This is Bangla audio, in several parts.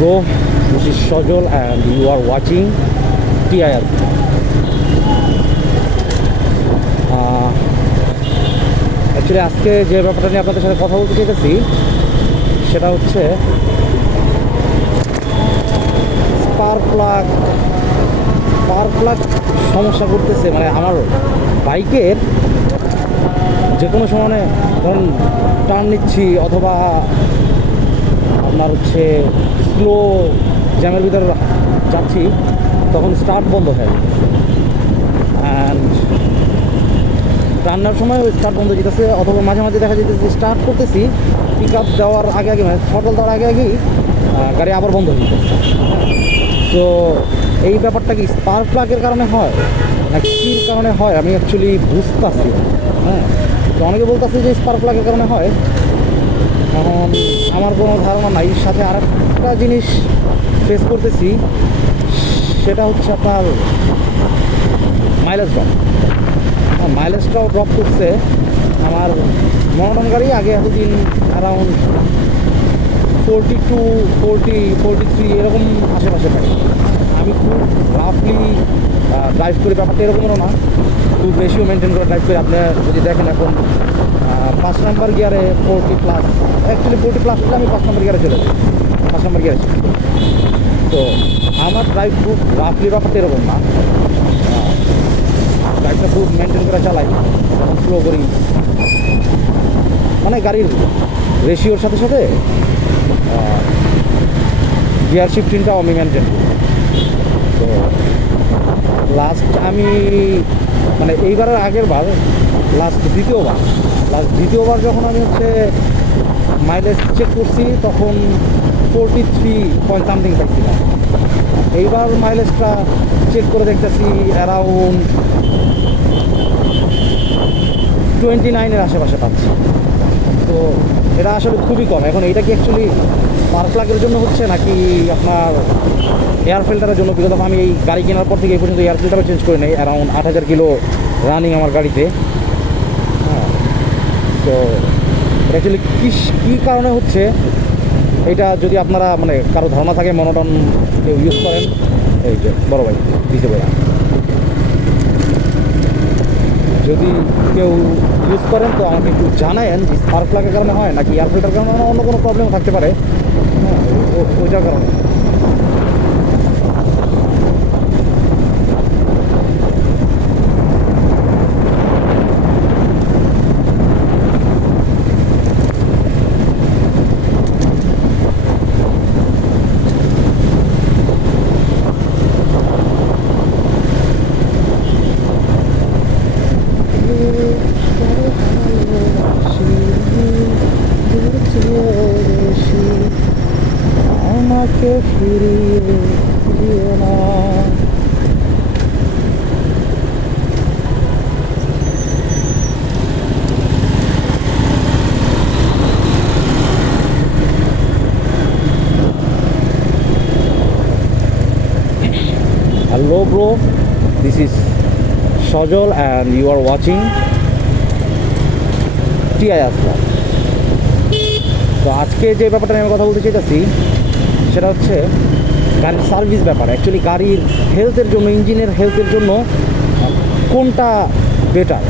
Bro, this is Shojol and you are watching TIR. Actually আজকে যে ব্যাপারটা নিয়ে আপনাদের সাথে কথা বলতে চেয়েছি সেটা হচ্ছে স্পার্ক প্লাগ সমস্যা করতেছে। মানে আমার বাইকের যে কোনো সময় ধরুন টার্ন নিচ্ছি অথবা আপনার হচ্ছে স্লো জ্যামের ভিতরে যাচ্ছি, তখন স্টার্ট বন্ধ হয় অ্যান্ড রান্নার সময় স্টার্ট বন্ধ যেতেছে, অথবা মাঝে মাঝে দেখা যেতেছে স্টার্ট করতেছি পিক আপ দেওয়ার আগে মানে থ্রটল দেওয়ার আগেই গাড়ি আবার বন্ধ হয়ে যেতেছে। তো এই ব্যাপারটা কি স্পার্ক প্লাগের কারণে হয় না কির কারণে হয় আমি অ্যাকচুয়ালি বুঝতেছি। হ্যাঁ, তো অনেকে বলতেছে যে স্পার্ক প্লাগের কারণে হয়। এখন আমার কোনো ধারণা নাই। সাথে আরেকটা জিনিস ফেস করতেছি, সেটা হচ্ছে আপনার মাইলেজটাও ড্রপ করছে। আমার মনোটন গাড়ি আগে এতদিন অ্যারাউন্ড 42, 43 এরকম আশেপাশে পাই। আমি খুব রাফলি ড্রাইভ করি, ব্যাপারটা এরকমও না, খুব রেশিও মেনটেন করে ড্রাইভ করি। আপনি যদি দেখেন এখন 5 নাম্বার গিয়ারে 40+, অ্যাকচুয়ালি 40+ হলে আমি 5 নাম্বার গিয়ারে চলে যাই, 5 নাম্বার গিয়ারে। তো আমার ড্রাইভ খুব রাফলি, ব্যাপারটা এরকম না, ড্রাইভটা খুব মেনটেন করে চালাই, যখন স্লো করি মানে গাড়ির রেশিওর সাথে সাথে গিয়ার শিফটিংটাও আমি মেনটেন করি। তো লাস্ট আমি মানে এইবারের আগের বার দ্বিতীয়বার যখন আমি হচ্ছে মাইলেজ চেক করছি তখন 43 পাইছিলাম। এইবার মাইলেজটা চেক করে দেখতেছি অ্যারাউন্ড 29-এর আশেপাশে পাচ্ছি। তো এটা আসলে খুবই কম। এখন এইটা কি অ্যাকচুয়ালি স্পার্ক প্লাগের জন্য হচ্ছে নাকি আপনার এয়ার ফিল্টারের জন্য? বিকজ আমি এই গাড়ি কেনার পর থেকে এই পর্যন্ত এয়ার ফিল্টারও চেঞ্জ করে নেই। অ্যারাউন্ড 8000 কিলো রানিং আমার গাড়িতে। হ্যাঁ, তো অ্যাকচুয়ালি কী কারণে হচ্ছে এটা, যদি আপনারা মানে কারো ধারণা থাকে, মনোটন কেউ ইউজ করেন, এই যে বড় ভাই দিতে পারে, যদি কেউ ইউজ করেন তো আমাকে একটু জানায়েন যে স্পার্ক প্লাগের কারণে হয় নাকি এয়ার ফিল্টার কারণে, অন্য কোনো প্রবলেম থাকতে পারে। হ্যাঁ, ওইটার কারণে। আমাকে ফিরিয়ে দিও না। Hello bro, this is Shojol and you are watching TIR. তো আজকে যে ব্যাপারটা নিয়ে আমি কথা বলতে চাইতেছি সেটা হচ্ছে গাড়ির সার্ভিস ব্যাপার। অ্যাকচুয়ালি গাড়ির হেলথের জন্য, ইঞ্জিনের হেলথের জন্য কোনটা বেটার?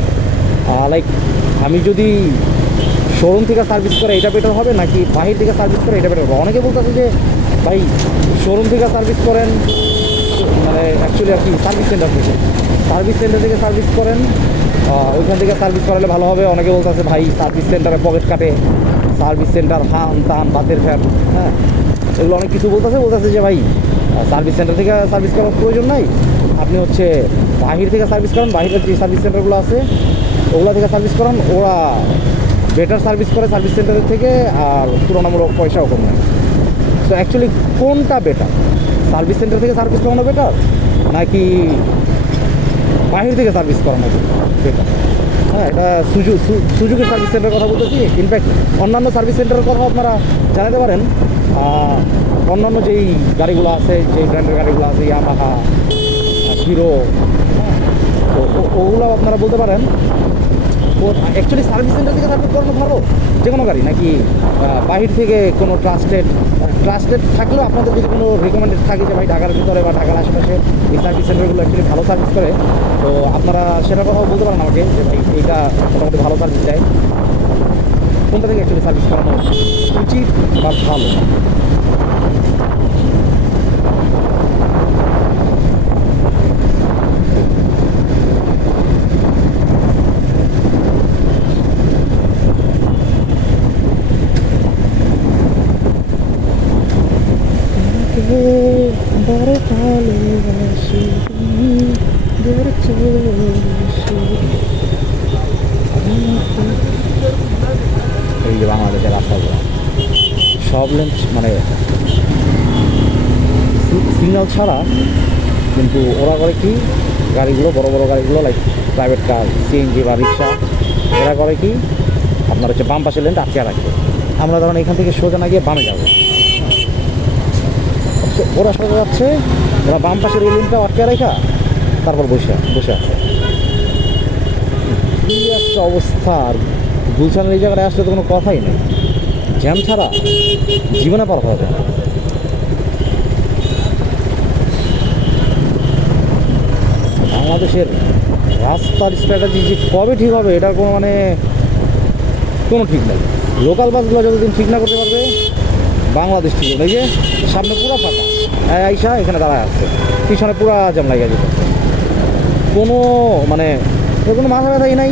লাইক আমি যদি শোরুম থেকে সার্ভিস করে এটা বেটার হবে নাকি বাহির থেকে সার্ভিস করে এটা বেটার হবে? অনেকে বলতেছে যে ভাই শোরুম থেকে সার্ভিস করেন, মানে অ্যাকচুয়ালি আর কি সার্ভিস সেন্টার থেকে সার্ভিস করেন, ওইখান থেকে সার্ভিস করালে ভালো হবে। অনেকে বলতেছে ভাই সার্ভিস সেন্টারে পকেট কাটে, সার্ভিস সেন্টার হান টান বাতের ফ্যান, হ্যাঁ, এগুলো অনেক কিছু বলতেছে যে ভাই সার্ভিস সেন্টার থেকে সার্ভিস করার প্রয়োজন নাই, আপনি হচ্ছে বাহির থেকে সার্ভিস করান, বাহিরের যে সার্ভিস সেন্টারগুলো আছে ওগুলো থেকে সার্ভিস করান, ওরা বেটার সার্ভিস করে সার্ভিস সেন্টারের থেকে, আর তুলনামূলক পয়সাও কম নেয়। তো অ্যাকচুয়ালি কোনটা বেটার? সার্ভিস সেন্টার থেকে সার্ভিস করানো বেটার নাকি বাহির থেকে সার্ভিস করানো বেটার? হ্যাঁ, এটা সুজুকি সার্ভিস সেন্টারের কথা বলতেছি। ইনফ্যাক্ট অন্যান্য সার্ভিস সেন্টারের কথাও আপনারা জানাতে পারেন। অন্যান্য যেই গাড়িগুলো আছে, যেই ব্র্যান্ডের গাড়িগুলো আছে, ইয়ামাহা, হিরো, হ্যাঁ, তো ওগুলো আপনারা বলতে পারেন অ্যাকচুয়ালি সার্ভিস সেন্টার থেকে সার্ভিস করানো ভালো যে কোনো গাড়ি, নাকি বাহির থেকে কোনো ট্রাস্টেড থাকলেও আপনাদের যদি কোনো রিকমেন্ডেড থাকে যে ভাই ঢাকার ভিতরে বা ঢাকার আশেপাশে এই সার্ভিস সেন্টারগুলো অ্যাকচুয়ালি ভালো সার্ভিস করে, তো আপনারা সেটার কথাও বলতে পারেন আমাকে যে ভাই এইটা মোটামুটি ভালো সার্ভিস দেয়, কোনটা থেকে অ্যাকচুয়ালি সার্ভিস করানো উচিত বা ভালো। এই যে বাংলাদেশের রাস্তাগুলো সব লেন মানে সিগন্যাল ছাড়া, কিন্তু ওরা করে কি গাড়িগুলো বড় বড় গাড়িগুলো লাইক প্রাইভেট কার, সিএনজি বা রিক্সা, এরা করে কি আপনার হচ্ছে বাম পাশে লেনটা আটকে রাখবে। আমরা ধরুন এখান থেকে সোজা না গিয়ে বামে যাবো, তো ওরা সোজা যাচ্ছে, ওরা বাম পাশের এই লেনটাও আটকে রাখা তারপর বসে আছে। কি একটা অবস্থা! আর গুলশানের এই জায়গায় আসলে তো কোনো কথাই নেই, জ্যাম ছাড়া জীবনে পার হওয়া যায় না। বাংলাদেশের রাস্তার স্ট্র্যাটেজি যে কবে ঠিক হবে এটার কোনো ঠিক নেই। লোকাল বাসগুলো যতদিন ঠিক না করতে পারবে বাংলাদেশ ঠিক হবে। এই যে সামনে পুরো ফাঁকা, আইসা এখানে দাঁড়ায় আসছে, পিছনে পুরো জ্যাম লাগিয়ে যেতে, কোনো মাথা ব্যথাই নাই।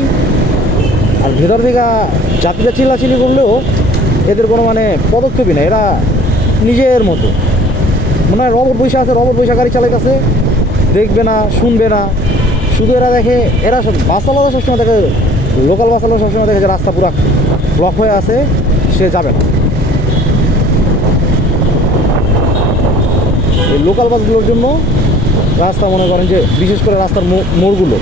আর ভেতর থেকে যাত্রীরা চিল্লাচিল্লি করলেও এদের কোনো পদক্ষেপই নেই, এরা নিজের মতো মনে হয় রবট বৈশা গাড়ি চালাইতেছে, দেখবে না শুনবে না, শুধু এরা দেখে, এরা বাস চালাতে সবসময় দেখে, লোকাল বাস চালাতে সবসময় দেখে যে রাস্তা পুরো ব্লক হয়ে আছে, সে যাবে না। এই লোকাল বাসগুলোর জন্য রাস্তা মনে করেন যে বিশেষ করে রাস্তার মোড়গুলো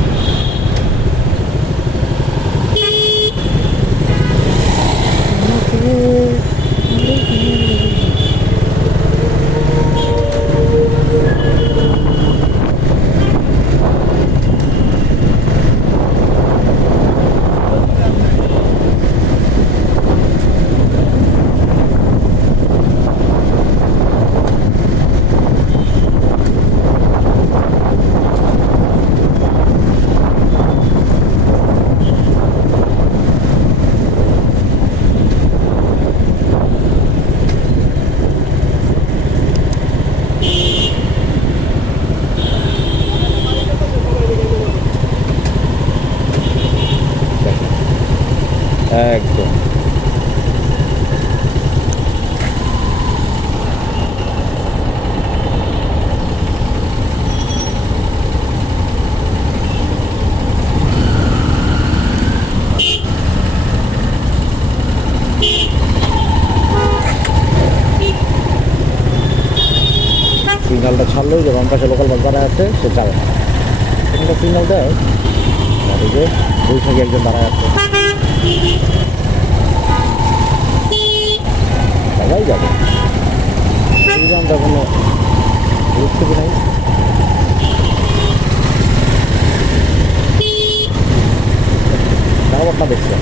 একদম সিগন্যালটা ছাড়লেও যে বাম পাশে লোকাল বাস দাঁড়ায় আছে সে যাবে না, এখানটা সিগন্যাল দেয় এই যে বৈশাখী একজন দাঁড়ায় আছে, সবাই যাবে, আমরা কোনো গুরুত্ব নাই। ব্যাপারটা দেখছি